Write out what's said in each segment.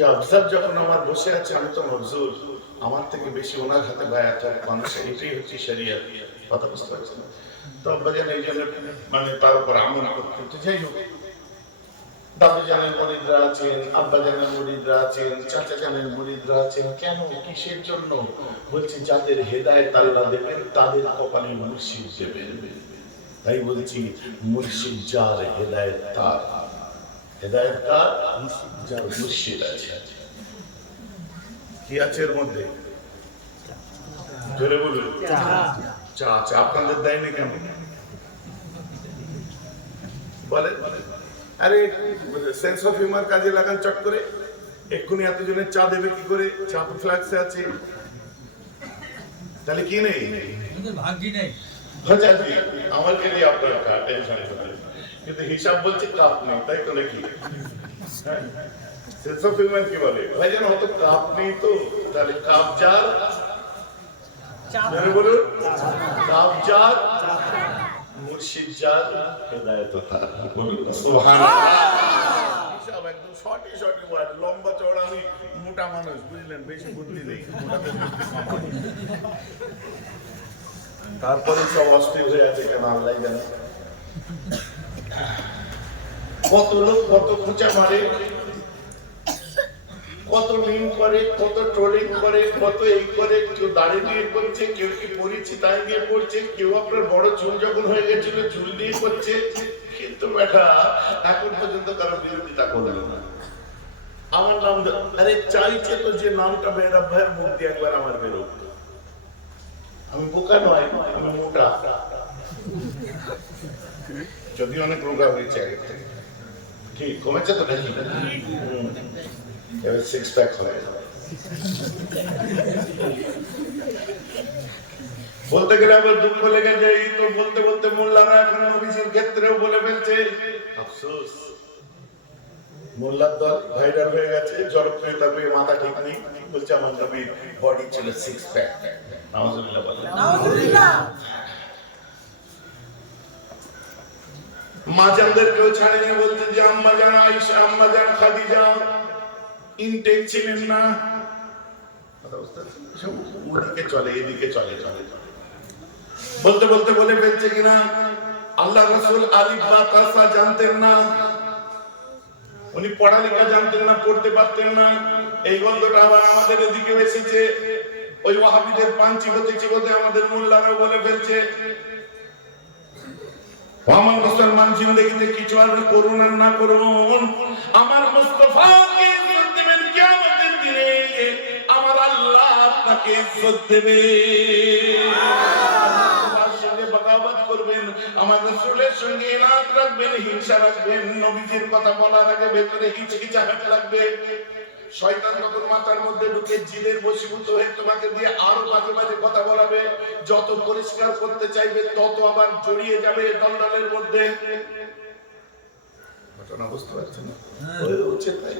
যে আফজাল যখন আমার বসে আছে আমি তো মজুর, আমার থেকে বেশি ওনার হাতে বায়াত হবে মানুষ, এটাই হচ্ছে শরিয়ত। কথা বুঝতে পারছেন? তো আব্বাজান এই জন্য মানে তার উপর আমল করতে, যাই হোক দাদু জানের মুরিদরা আছেন, আব্বা জানের মুরিদরা আছেন, চাচা জানের মুরিদরা আছেন। কেন, কিসের জন্য? বলছি যাদের হেদায়েত আল্লাহ দেবেন তাদের কপালে মুর্শিদ দেবেন। তাই বলছি মুর্শিদ যার হেদায়েত তার, হেদায়েত কার? যার মুর্শিদ আছে। কি আছে এর মধ্যে? জোরে বলুন। চা আছে। আপনাদের দেয় না কেন বলেন? আরে সেন্স অফ হিউমার কাজে লাগান চট করে। এক্ষুনি এতজনের চা দেবে কি করে? চা তো ফ্ল্যাক্সে আছে, তাহলে কি নেই? ভাগ্যি নেই। আমার কে দিয়ে আপনার টেনশন করতে, কিন্তু হিসাব বলছে কাপ নেই, তাই তো নাকি? সেন্স অফ হিউমার কি বলে? ভাই জানো হয়তো কাপ নেই, তো তাহলে কাপ জার বলুন, কাপ জার মুর্শিদ জার হেদায়েত তার। বলুন সুবহানাল্লাহ। হিসাব একদম শর্টে শর্টে ওয়ার্ড, লম্বা চওড়া। আমি মোটা মানুষ, বুঝলেন, বেশি বুদ্ধি নেই, তারপরে সব অস্থির হয়ে আছে কেন আল্লাহ জানে। কত লোক কত খোঁচা মারে, কত মিম করে, কত ট্রোলিং করে, কত এই করে। কেউ দাড়ি দিয়ে করছে, কেউ কি পরিচি তাই দিয়ে করছে, কেউ আপনার বড় চুল যখন হয়ে গেছিল চুল দিয়ে করছে। কিন্তু বেটা এখন পর্যন্ত কারো বিরোধিতা করলো না। আমার নাম, আরে চাইছে তো যে নামটা মেয়েরা ভাইয়ের মুখ দিয়ে একবার আমার বেরো। আমি বোকা নয়, আমি মোটা, যদি অনেক রোগা হয়েছে আগে থেকে। ঠিক কমেছে তো নাকি? এবার সিক্স প্যাক হয়ে যাবে। বলতে গেলে আবার দুঃখ লেগে যায়। এই তো বলতে বলতে মোল্লারা এখন নবীজির ক্ষেত্রেও বলে ফেলছে। আফসোস, মোল্লার দল ভাইরাল হয়ে গেছে, জনপ্রিয়তা পেয়ে মাথা ঠিক নেই। বলছে আমার নবীর বডি ছিল সিক্স প্যাক। নাউজুবিল্লাহ বলেন। নাউজুবিল্লাহ। মা জানদেরকেও ছাড়েনি, বলতে যে আম্মা জান আয়েশা, আম্মা জান খাদিজা ইনটেক ছিলেন না। ওদিকে চলে এদিকে চলে চলে চলে বলতে বলতে বলে ফেলছে কিনা আল্লাহ রাসূল আলিফ বা তাসা জানতেন না, উনি পড়ালেখা জানতেন না, পড়তে পারতেন না। এই গন্ধটা আবার আমাদের এদিকে এসেছে। ওই ওয়াহাবিদের পান চিবোতে চিবোতে আমাদের মোল্লারাও বলে ফেলছে আমার মুসলমান জিন্দেগিতে কিছু আর করুন আর না করুন, আমার মুস্তাফাকে ইজ্জত দিবেন কিয়ামতের দিনে, আমার আল্লাহ আপনাকে ইজ্জত দেবে। আমার সঙ্গে বগাবত করবেন, আমার রাসূলের সঙ্গে ইনাত রাখবেন, হিংসা রাখবেন, নবীজির কথা বলার আগে ভেতরে হিচকিচাহট লাগবে। শয়তান তখন মাথার মধ্যে ঢুকে জিনের বশীভূত হয়ে তোমাকে দিয়ে আরো বাজে বাজে কথা বলাবে। যত পরিষ্কার করতে চাইবে তত আবার জড়িয়ে যাবে দলদলের মধ্যে। ঘটনা বুঝতে পারছেন না? হচ্ছে তাই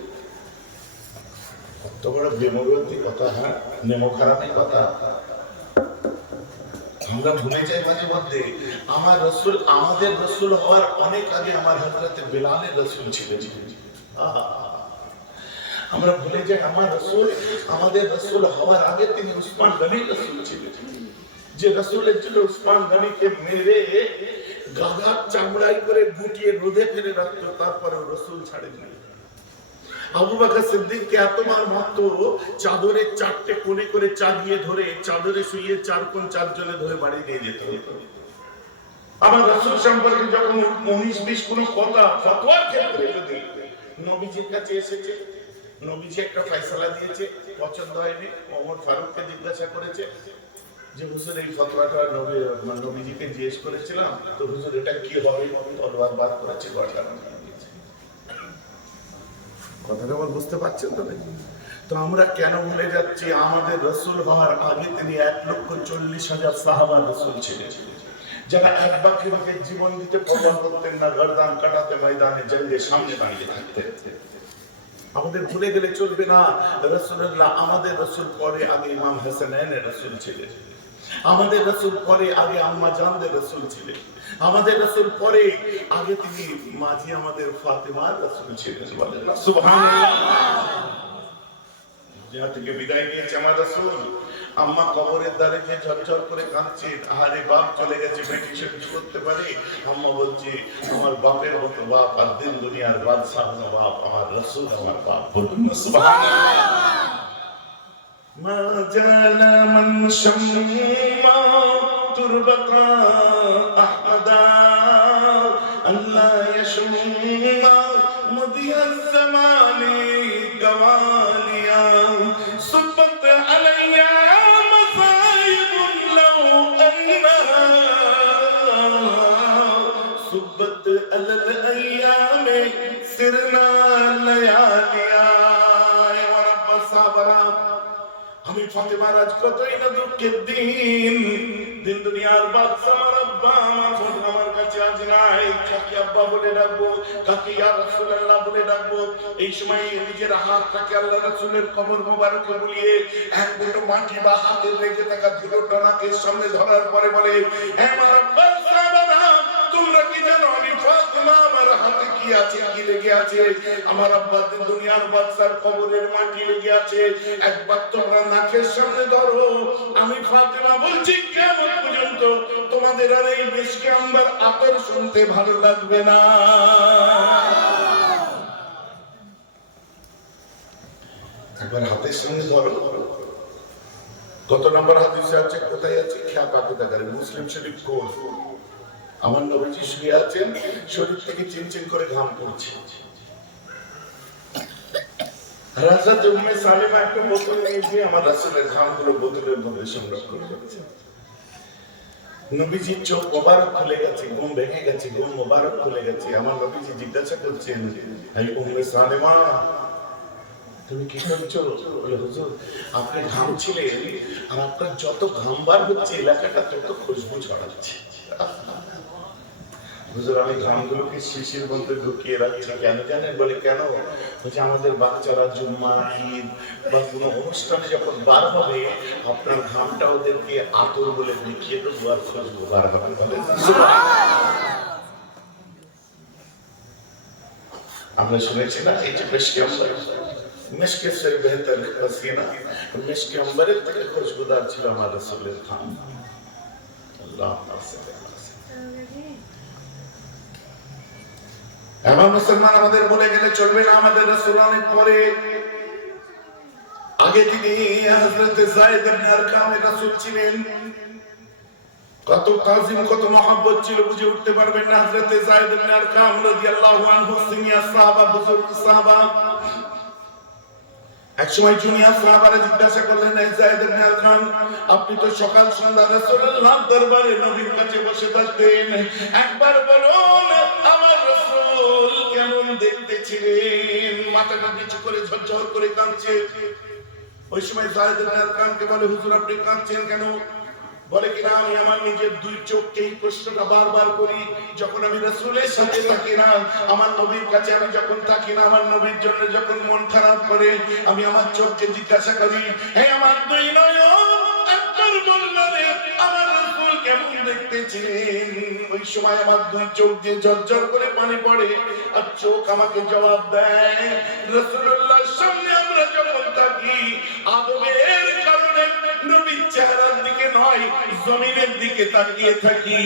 কত বড় বেমরতি কথা। হ্যাঁ, নেমো খারাপই কথা। আমরা ভুলে যাই মাঝে মধ্যে আমার রাসূল, আমাদের রাসূল হওয়ার অনেক আগে আমার হযরতে বেলালের রাসূল ছিলেন। আমরা ভুলে যাই আমার রাসূল, আমাদের রাসূল হওয়ার আগে তিনি উসমান গনির রাসূল ছিলেন। যে রাসূলের জন্য উসমান গনিকে মেরে গাধার চামড়াই করে গুটিয়ে রোদে ফেলে রাখতো, তারপরে রাসূল ছাড়েননি। আবু বকর সিদ্দিককে এত মার মারতো, চাদরে চারটে কোণে করে চাগিয়ে ধরে চাদরে শুইয়ে চার কোণ চারজনে ধরে বাড়ি নিয়ে যেত। আমার রাসূল সম্পর্কে যখন 19-20 কোনো কথা ফতোয়ার ক্ষেত্রে যদি নবীজির কাছে এসেছে, নবীজি একটা ফয়সালা দিয়েছে, পছন্দ হয়নি, ওমর ফারুককে জিজ্ঞাসা করেছে যে হুজুর এই ফতোয়াটা নবীজিকে জিজ্ঞেস করেছিলাম, তো হুজুর এটা কি হবে? তলোয়ার বার করেছে, গর্দান ভেঙে দিয়েছে। কথাটা আবার বুঝতে পারছেন তো নাকি? তো আমরা কেন ভুলে যাচ্ছি আমাদের রাসূল হওয়ার আগে তিনি 1,40,000 সাহাবা রাসূল ছিলেন, যারা এক বাক্যে জীবন দিতে পরোয়া করতেন না, গর্দান কাটাতে ময়দানে জঙ্গে সামনে দাঁড়িয়ে থাকতেন। আমাদের ভুলে গেলে চলবে না। রাসূলুল্লাহ, আমাদের রাসূল পরে আগে ইমাম হাসানাইনের রাসূল ছিলেন, আমাদের রাসূল পরে আগে আম্মা জানদের রাসূল ছিলেন, আমাদের রাসূল পরে আগে তিনি মাঝি আমাদের ফাতেমার রাসূল ছিলেন। সুবহানাল্লাহ। দুনিয়া থেকে বিদায় নিয়েছে আমার রাসূল। আম্মা কবরের দ্বারে যে ঝরঝর করে কাঁদছেন, আহারে বাপ চলে গেছে, বেটি সে কিছু করতে পারে? আম্মা বলছে আমার বাপের মতো বাপ আর দিন দুনিয়ার বাদশাহ বাপ আমার রাসূল আমার বাপ। বলুন না সুবহানাল্লাহ। মা জালা মান শাম্মা তুরবাতা আহমাদা আল্লাহ ইয়াশম্মা মুদিয়াজ জামানি গাওয়ালিয়া সুব্বত আলাইয়া মাসাইবুন লাউ আন্নাহা সুব্বত আলাল আইয়ামে সিরনা লায়ালিয়া ওয়া রাব্বাস সাবরা। আমি ফাতেমা রাজ কতই না দুঃখের দিন, দিন দুনিয়ার বাদশা আমার আব্বা আমার কাছে আজ নাই। কাকে আব্বা বলে ডাকবো, কাকে ইয়া রাসূলুল্লাহ বলে ডাকবো? এই সময় নিজের হাতটাকে আল্লাহ রাসূলের কবর মোবারকে বুলিয়ে এক মুঠো মাটি বা হাতে রেখে থাকা ধুলোটা নাকের সামনে ধরার পরে বলে, হে আমার আব্বা সাহাবারা, তোমরা কি জানো আমি ফাতেমা আমার হাতে কি আছে, কি লেগে আছে? আমার আব্বা দিন দুনিয়ার বাদশার কবরের মাটি লেগে আছে, একবার তোমরা নাকের সামনে ধরো। আমি ফাতেমা বলছি কিয়ামত পর্যন্ত তোমাদের আর এই মিশকে আম্বার আতর শুনতে ভালো লাগবে না। একবার হাতের সামনে ধরো। কত নম্বর হাদিসে আছে, কোথায় আছে? খেয়া পাকে তাকারে মুসলিম শরীফ কোন? আমার নবীজি শুয়ে আছেন, শরীর থেকে চিনচিন করে ঘাম পড়ছে। হযরত উম্মে সালেমা একটা বোতল নিয়ে গিয়ে আমার রাসূলের ঘামগুলো বোতলের মধ্যে সংরক্ষণ করেছে। নবীজির চোখ মোবারক খুলে গেছে, ঘুম ভেঙে গেছে, ঘুম মোবারক খুলে গেছে। আমার নবীজি জিজ্ঞাসা করছেন, এই উম্মে সালেমা তুমি কি করছো? বলে হুজুর আপনি ঘামছিলেন আর আপনার যত ঘাম বার হচ্ছে এলাকাটা তত খুশবু ছড়াচ্ছে। হুজুর আমি ঘামগুলোকে শিশির মধ্যে ঢুকিয়ে রাখছি, কেন জানেন? বলে কেন? বলছে আমাদের বাচ্চারা জুম্মা ঈদ বা কোনো অনুষ্ঠানে যখন বার হবে আপনার ঘামটা ওদেরকে আতর বলে দেখিয়ে দেবো আর খুশবু বার হবে। আমরা শুনেছি না এই যে মিশকে আম্বার, মিশকে সে বেহতর পসিনা, মিশকে আম্বারের থেকে খুশবুদার ছিল আমার রাসূলের ঘাম। আল্লাহ এমন মুসলমান আমাদের বলে গেলে চলবে না। আমাদের রাসূল অনেক পরে, আগে তিনি হযরত যায়েদ ইবনে আরকামের রাসূল ছিলেন। কত তাজিম কত মহব্বত ছিল বুঝে উঠতে পারবেন না। হযরত যায়েদ ইবনে আরকাম রাদিয়াল্লাহু আনহু সিনিয়র সাহাবা, বুজুর্গ সাহাবা। একসময় জুনিয়র সাহাবারা জিজ্ঞাসা করলেন, এই যায়েদ ইবনে আরকাম আপনি তো সকাল সন্ধ্যা রাসূলুল্লাহর দরবারে নবীর কাছে বসে থাকতেন, একবার বলুন আমার রাসূল কেমন দেখতে ছিলেন? মাথাটা নিচু করে ঝরঝর করে কাঁদছে। ওই সময় যায়েদ ইবনে আরকামকে বলে, হুজুর আপনি কাঁদছেন কেন? বলে কিনা আমি আমার নিজের দুই চোখকে এই প্রশ্নটা বারবার করি যখন আমি রাসূলের সাথে থাকি না, আমার নবীর কাছে আমি যখন থাকি না, আমার নবীর জন্য যখন মন খারাপ করে আমি আমার চোখকে জিজ্ঞাসা করি, হে আমার দুই নয়ন একবার বললো রে আমার রাসূল কেমন দেখতে ছিলেন? ওই সময় আমার দুই চোখ দিয়ে ঝরঝর করে পানি পড়ে আর চোখ আমাকে জবাব দেয়, রাসূলুল্লাহর সামনে আমরা যখন থাকি আদবের কারণে নবীর চেহারার দিকে নয় জমিনের দিকে তাকিয়ে থাকি।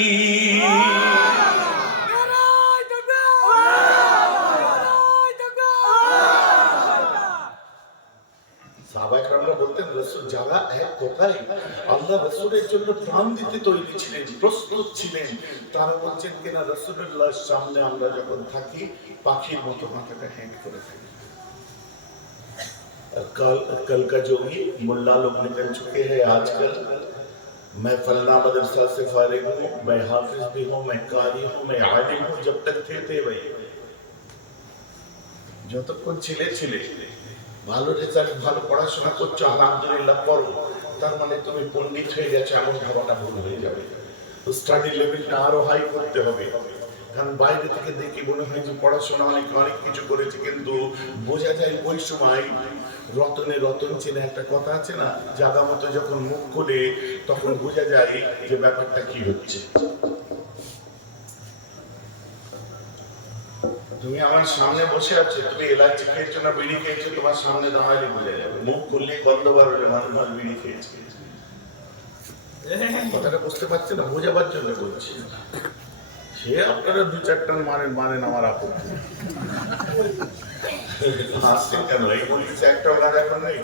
সাহাবায়ে-কেরামরা বলতেন রাসূল যারা এক কথায় আল্লাহ রাসূলের জন্য প্রাণ দিতে তৈরি ছিলেন, প্রস্তুত ছিলেন, তারা বলছেন কিনা রাসূলুল্লাহর সামনে আমরা যখন থাকি পাখির মতো মাথাটা হ্যাং করে থাকি। कल का जो भी मुल्ला लोग निकल चुके हैं आजकल, मैं फलना मदरसा से फारिग हूँ, मैं हाफिज भी हूँ, मैं कारी हूँ, मैं आलिम हूँ, जब तक थे भाई যতক্ষণ ছিলে ভালো রেজাল্ট ভালো পড়াশোনা করছো আলহামদুলিল্লাহ পড়ো, তার মানে তুমি পণ্ডিত হয়ে গেছো এমন ভাবাটা ভুল হয়ে যাবে। স্টাডি লেভেলটা আরো হাই করতে হবে, কারণ বাইরে থেকে দেখি মনে হয় যে পড়াশোনা অনেক কিছু করেছে, কিন্তু বোঝা যায় ওই সময় রতনে রতন চেনে একটা কথা আছে না, জাগা মতো যখন মুখ খুলে তখন বোঝা যায় যে ব্যাপারটা কি হচ্ছে। তুমি আমার সামনে বসে আছো, তুমি এলাচি খেয়েছো না বিড়ি খেয়েছো, তোমার সামনে দাঁড়ালে বোঝা যাবে। মুখ খুললে গন্ধ বার হলে মানুষ বিড়ি খেয়েছে। কথাটা বুঝতে পারছে না, বোঝাবার জন্য বলছি। সে আপনারা দু চার টান মানেন আমার আপত্তি। হাসছেন কেন? এই বলছে একটাও গাঁজা এখন নেই,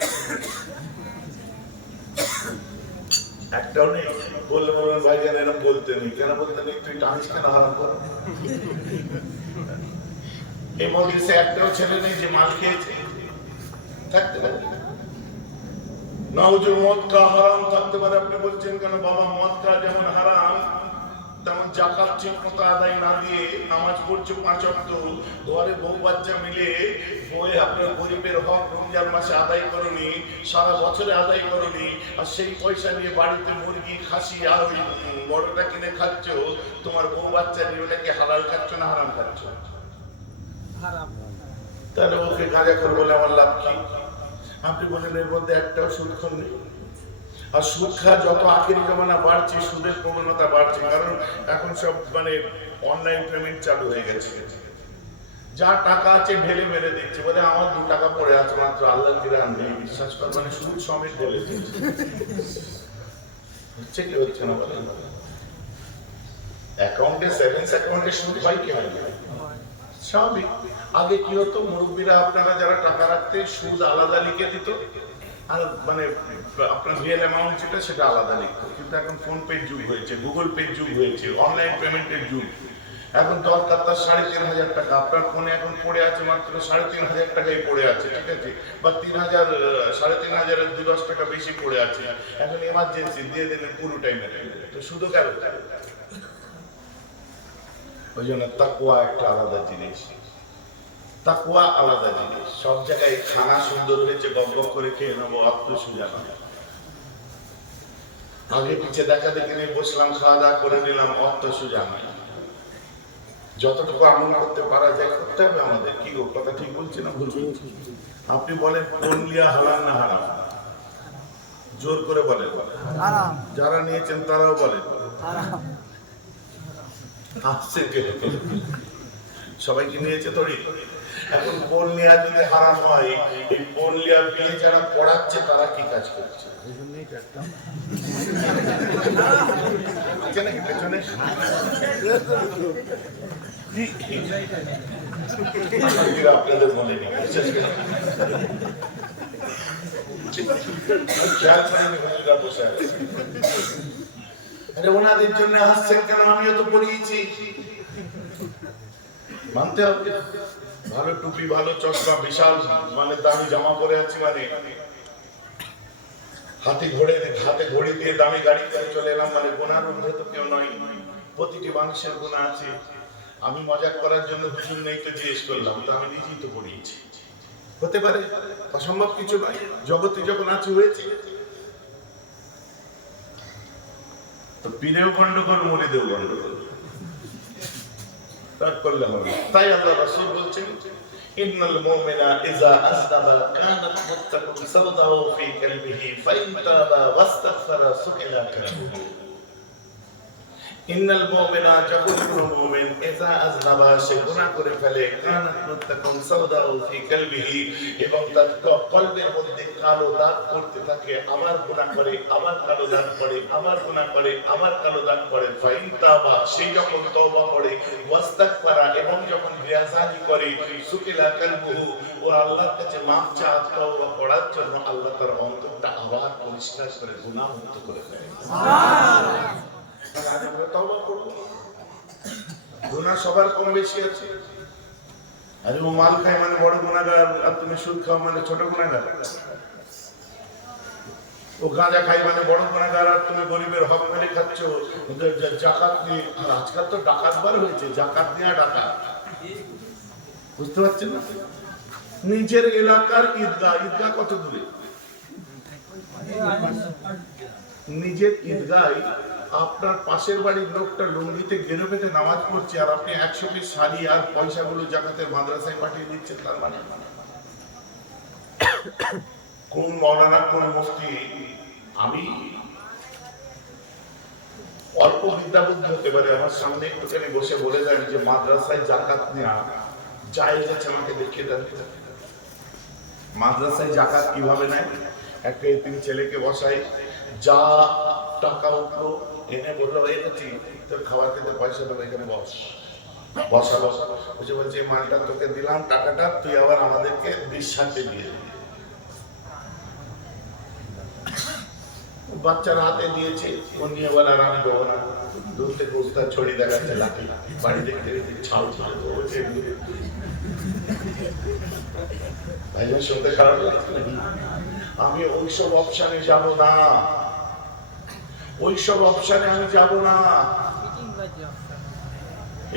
একটাও নেই। বললে বলবেন ভাইজান এরকম বলতে নেই। কেন বলতে নেই? তুই টানিস কেন হারাম কর? এই মজলিসে একটাও ছেলে নেই যে মাল খেয়েছে, থাকতে পারে। নাউজুর মদ খাওয়া হারাম থাকতে পারে, আপনি বলছেন কেন? বাবা মদ খাওয়া যেমন হারাম, তেমন জাকাত ঠিক মতো আদায় না দিয়ে নামাজ পড়ছে 5 ওয়াক্ত, ঘরে বউ বাচ্চা মিলে বই আপনার গরিবের হক রমজান মাসে আদায় করনি, সারা বছরে আদায় করনি, আর সেই পয়সা নিয়ে বাড়িতে মুরগি খাসি আর ওই বড়টা কিনে খাচ্ছ, তোমার বউ বাচ্চা নিয়ে ওটাকে হালাল খাচ্ছ না হারাম খাচ্ছ? তাহলে ওকে গাঁজাখোর বলে আমার লাভ কি? আপনি বলেন এর মধ্যে একটাও সুদখোর নেই। আর সুদ খাওয়া যত আখেরি জমানা বাড়ছে, সুদের প্রবণতা বাড়ছে, কারণ এখন সব অনলাইন পেমেন্ট চালু হয়ে গেছে। যা টাকা আছে ঢেলে মেরে দিচ্ছে, বলে আমার 2 টাকা পড়ে আছে মাত্র, আল্লাহ কিরাম নেই, বিশ্বাস কর, সুদ সমেত ঢেলে দিচ্ছে। হচ্ছে কি হচ্ছে না বলেন? অ্যাকাউন্টে সেভিংস অ্যাকাউন্টে সুদ পাই কেন? স্বাভাবিক। আগে কি হতো, মুরব্বীরা আপনারা যারা টাকা রাখতে সুদ আলাদা লিখে দিত, আর আপনার রিয়েল অ্যামাউন্ট যেটা সেটা আলাদা লিখতো। কিন্তু এখন ফোন পে যুগ হয়েছে, গুগল পে যুগ হয়েছে, অনলাইন পেমেন্টের যুগ। এখন দরকার তার 3,500 টাকা, আপনার ফোনে এখন পড়ে আছে মাত্র 3,500 টাকাই পড়ে আছে, ঠিক আছে, বা 3,000 3,500 2-10 টাকা বেশি পড়ে আছে, এখন এমার্জেন্সি দিয়ে দিলেন পুরো টাইমে। তো শুধু কেন? ওই জন্য তাকওয়া একটা আলাদা জিনিস, তাকওয়া আলাদা জিনিস। সব জায়গায় খানা সুন্দর হয়েছে, গপ গপ করে খেয়ে নেবো, আত্মসুজা নয়। আগে পিছিয়ে দেখা দেখে নিয়ে বসলাম, খাওয়া দাওয়া করে নিলাম, আত্মসুজা নয়। যতটুকু আমল করতে পারা যায় করতে হবে আমাদের। কি গো, কথা ঠিক বলছি না ভুল বলছি? আপনি বলেন কোন লিয়া হালাল না হারাম? জোর করে বলেন। যারা নিয়েছেন তারাও বলেন। আসছে কে? সবাইকে নিয়েছে তরি। এখন কোন লিয়া যদি হারাম হয়, এই কোন লিয়া বিয়ে যারা পড়াচ্ছে তারা কি কাজ করছে? নাকি পেছনে আপনাদের মনে নেই, খেয়াল করেনি বসে আছে। ওনাদের জন্য হাসছেন কেন? আমিও তো পড়িয়েছি, মানতে হবে। ভালো টুপি, ভালো চশমা, বিশাল দামি জামা পরে আছি, হাতে ঘড়ি দিয়ে দামি গাড়ি করে চলে এলাম, গুনার ঊর্ধ্বে তো কেউ নয়। প্রতিটি মানুষের গুনাহ আছে। আমি মজাক করার জন্য হুজুর নেই তো জিজ্ঞেস করলাম, তো আমি নিজেই তো পড়িয়েছি। হতে পারে, অসম্ভব কিছু নয়। জগতে যখন আছে হয়েছে। তো পীরেও গন্ডগোল, মুরিদেও গন্ডগোল, তার করলে হবে। তাই আল্লাহ রাসূল বলছেন, ইন্নাল মুমিনা ইযা আযনাবা কানাত মুত্তাকুন সাওদাউ ফি কলবিহি ফাইন তাবা ওয়াস্তাগফারা সুকিলা কালবুহু। ইন্নাল মুমিনা, যখন কোন মুমিন ইযা আযনাবা, সে গুনাহ করে ফেলে, কানাত মুত্তাকুন সাওদাউ ফি কলবিহি, এবং তার কলবের মধ্যে কালো দাগ পড়তে থাকে, আবার গুনাহ করে, আবার কালো দাগ পড়ে, আবার গুনাহ করে, আবার কালো দাগ পড়ে। ফাইন তাবা, সে যখন তওবা করে, ওয়াস্তাগফারা, এবং যখন রিয়াজানি করে, সুকিলা কালবুহু, ও আল্লাহর কাছে মাফ চায় তওবা করার জন্য, আল্লাহ তার অন্তরটা আবার পরিষ্কার করে গুনাহ মুক্ত করে দেয়। সুবহানাল্লাহ। আমরা তওবা করব। গুনাহ সবার কম বেশি আছে। আরে ও মাল খায় বড় গুনাহগার, আর তুমি সুদ খাও ছোট গুনাহগার। ও গাঁজা খাই বড় গুনাহগার, আর তুমি গরিবের হক মেরে খাচ্ছ। জাকাত নিয়ে, আর আজকাল তো ডাকাত বার হয়েছে, জাকাত নিয়ে ডাকাত। বুঝতে পারছেন না? নিজের এলাকার ঈদগাহ কত দূরে? নিজের ঈদগাহ, আপনার পাশের বাড়ির লোকটা লুঙ্গিতে গেরো পেতে নামাজ পড়ছে, আর আপনি 100 পিস শাড়ি আর পয়সাগুলো জাকাতের মাদ্রাসায় পাঠিয়ে দিচ্ছেন। তার মানে কোন মৌলানা, কোন মুফতি, আমি অল্প বিদ্যাবুদ্ধি হতে পারে, আমার সামনে একটুখানি বসে বলে দেন যে মাদ্রাসায় জাকাত নেওয়া জায়েজ আছে আমাকে দেখিয়ে দেন। মাদ্রাসায় জাকাত কিভাবে নেয়? একটা এতিম ছেলেকে বসাই, যা টাকা উঠলো এনে বললো এনেছি তোর খাবার খেতে পয়সা দেবো, এখানে বস। বসালো, বুঝে বলছে মালটা তোকে দিলাম, টাকাটা তুই আবার আমাদেরকে 20-60 দিয়ে দিবি। বাচ্চার হাতে দিয়েছে, ও নিয়ে বলে আর আমি দেবো না। দূর থেকে উস্তাদ ছড়ি দেখাচ্ছে লাঠি, বাড়ি দেখতে দেখতে ছাল ছাল শুনতে খারাপ লাগছে। আমি ওইসব অপশানে যাব না, ওইসব অপশানে আমি যাব না।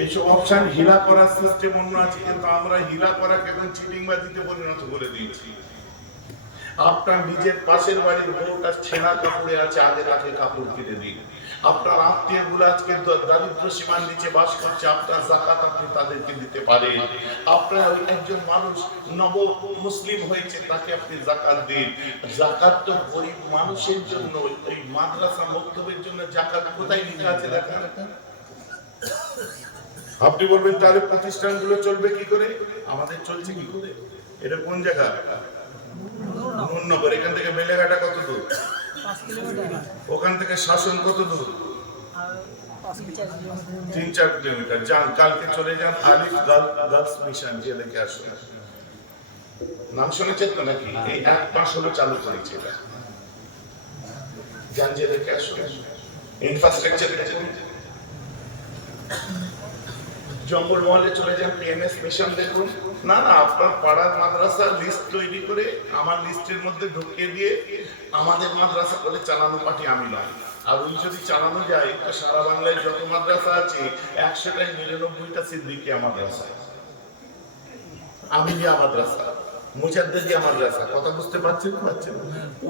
এইসব অপশান হিলা করার সিস্টেম অন্য আছে, কিন্তু আমরা হিলা করাকে এখন চিটিংবাজিতে পরিণত করে দিয়েছি। আপনার নিজের পাশের বাড়ির বউটা ছেঁড়া কাপড়ে আছে, আগে তাকে কাপড় কিনে দিন। আপনার আত্মীয় গুলো আজকে দারিদ্র সীমার নিচে বাস করছে, আপনার জাকাত আপনি তাদেরকে দিতে পারেন। আপনার একজন মানুষ নব মুসলিম হয়েছে, তাকে আপনি জাকাত দিন। জাকাত তো গরিব মানুষের জন্য, ওই মাদ্রাসা মক্তবের জন্য জাকাত কোথায় লেখা আছে দেখা? আপনি বলবেন তাহলে প্রতিষ্ঠানগুলো চলবে কি করে? আমাদের চলছে কি করে? এটা কোন জায়গা? এখান থেকে বেলেঘাটা কত দূর? 5 কিলোমিটার। ওখান থেকে শাসন কত দূর? 3-4 কিলোমিটার। যান, কালকে চলে যান আলিফ গার্লস মিশন, যে দেখে আসুন। নাম শুনেছেন তো নাকি? এই 1 মাস হলো চালু করেছে। যান, যে দেখে আসুন। ইনফ্রাস্ট্রাকচার দেখেছেন? জঙ্গল মহলে চলে যান, পিএমএস মিশন দেখুন। না না, আপনার পাড়ার মাদ্রাসা লিস্ট তৈরি করে আমার লিস্টের মধ্যে ঢুকিয়ে দিয়ে আমাদের মাদ্রাসা বলে চালানো পার্টি আমি নয়। আর ওই যদি চালানো যায় তো সারা বাংলায় যত মাদ্রাসা আছে 100টায় 99টা সিদ্দিকিয়া মাদ্রাসা, আমিনিয়া মাদ্রাসা, মুজাদ্দিদিয়া মাদ্রাসা। কথা বুঝতে পারছেন?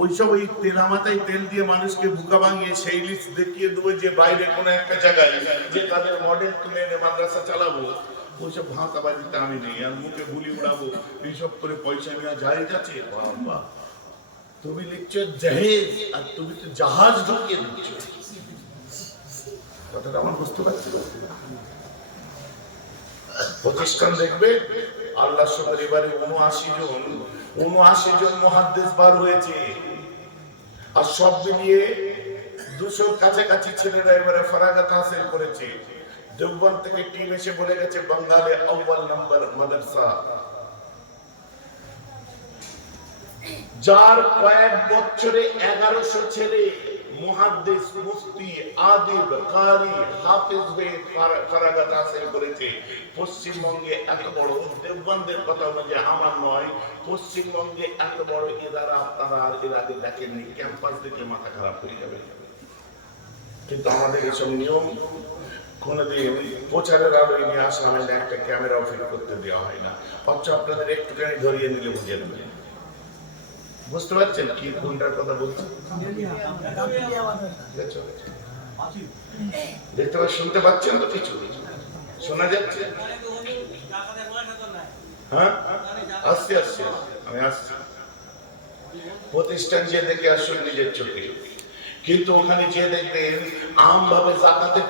ওইসব ওই তেলা মাথায় তেল দিয়ে মানুষকে বুকা ভাঙিয়ে সেই লিস্ট দেখিয়ে দেবো যে বাইরে কোনো একটা জায়গায় যে তাদের মডেল তুলে এনে মাদ্রাসা চালাবো। ওইসব ভাঁতাবাজিতে আমি নেই, আর মুখে বুলি উড়াবো এইসব করে পয়সা নেওয়া যায় যাচ্ছে। বাবা, তুমি লিখছো জাহেজ আর তুমি তো জাহাজ ঢুকিয়ে দিচ্ছ। কথাটা আমার বুঝতে পারছি। প্রতিষ্ঠান দেখবে আল্লাহ শুকর, এবারে 79 জন মুহাদ্দিস বার হয়েছে, আর সব মিলিয়ে 200 কাছাকাছি ছেলেরা এবারে ফারাগাত হাসিল করেছে। দেওবন্দ থেকে টিম এসে বলে গেছে বাঙালি আউয়াল নাম্বার মাদ্রাসা, যার কয়েক বছরে 1100 ছেলে মুহাদ্দিস, মুফতি, আদিব, কারি, হাফেজ হয়ে ফারাগাত হাসিল করেছে। পশ্চিমবঙ্গে এত বড়, দেওবন্দের কথা অনুযায়ী আমার নয়, পশ্চিমবঙ্গে এত বড় ইদারা আপনারা আর এর আগে দেখেননি। ক্যাম্পাস দেখে মাথা খারাপ হয়ে যাবে। কিন্তু আমাদের এসব নিয়ম কোনোদিন প্রচারের আলোয় নিয়ে আসা হয় না, একটা ক্যামেরা ফিট করতে দেওয়া হয় না। অথচ আপনাদের একটুখানি ধরিয়ে নিলে বুঝে নেবেন। বুঝতে পারছেন কি কোনটার কথা বলছি? দেখতে পাচ্ছেন, শুনতে পাচ্ছেন তো? কিছু শোনা যাচ্ছে? হ্যাঁ, আসছি আমি আসছি। প্রতিষ্ঠান যে দেখে আসুন নিজের চোখে, কিন্তু ওখানে যে দেখবেন আম ভাবে জাকাতের